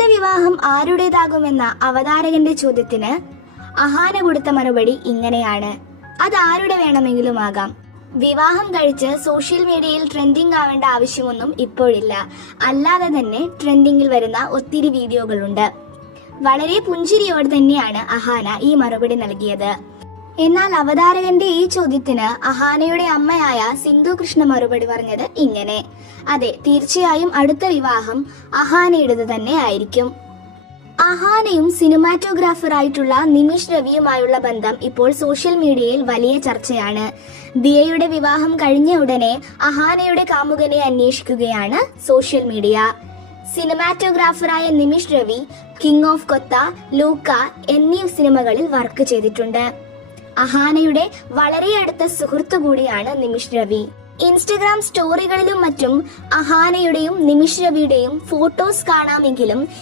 അടുത്ത വിവാഹം ആരുടേതാകുമെന്ന അവതാരകന്റെ ചോദ്യത്തിന് അഹാന കൊടുത്ത മറുപടി ഇങ്ങനെയാണ്: അത് ആരുടെ വേണമെങ്കിലും ആകാം. വിവാഹം കഴിച്ച് സോഷ്യൽ മീഡിയയിൽ ട്രെൻഡിംഗ് ആവേണ്ട ആവശ്യമൊന്നും ഇപ്പോഴില്ല. അല്ലാതെ തന്നെ ട്രെൻഡിംഗിൽ വരുന്ന ഒത്തിരി വീഡിയോകളുണ്ട്. വളരെ പുഞ്ചിരിയോടെ തന്നെയാണ് അഹാന ഈ മറുപടി നൽകിയത്. എന്നാൽ അവതാരകന്റെ ഈ ചോദ്യത്തിന് അഹാനയുടെ അമ്മയായ സിന്ധു കൃഷ്ണ മറുപടി പറഞ്ഞത് ഇങ്ങനെ: അതെ, തീർച്ചയായും അടുത്ത വിവാഹം അഹാനയുടേത് തന്നെ ആയിരിക്കും. അഹാനയും സിനിമാറ്റോഗ്രാഫർ ആയിട്ടുള്ള നിമിഷ് രവിയുമായുള്ള ബന്ധം ഇപ്പോൾ സോഷ്യൽ മീഡിയയിൽ വലിയ ചർച്ചയാണ്. ദിയയുടെ വിവാഹം കഴിഞ്ഞ ഉടനെ അഹാനയുടെ കാമുകനെ അന്വേഷിക്കുകയാണ് സോഷ്യൽ മീഡിയ. സിനിമാറ്റോഗ്രാഫറായ നിമിഷ് രവി കിങ് ഓഫ് കൊത്ത, ലൂക്ക എന്നീ സിനിമകളിൽ വർക്ക് ചെയ്തിട്ടുണ്ട്. അഹാനയുടെ വളരെ അടുത്ത സുഹൃത്തു കൂടിയാണ് നിമിഷ് രവി. ഇൻസ്റ്റഗ്രാം സ്റ്റോറികളിലും മറ്റും അഹാനയുടെയും നിമിഷ് രവിയുടെയും ഫോട്ടോസ് കാണാമെങ്കിലും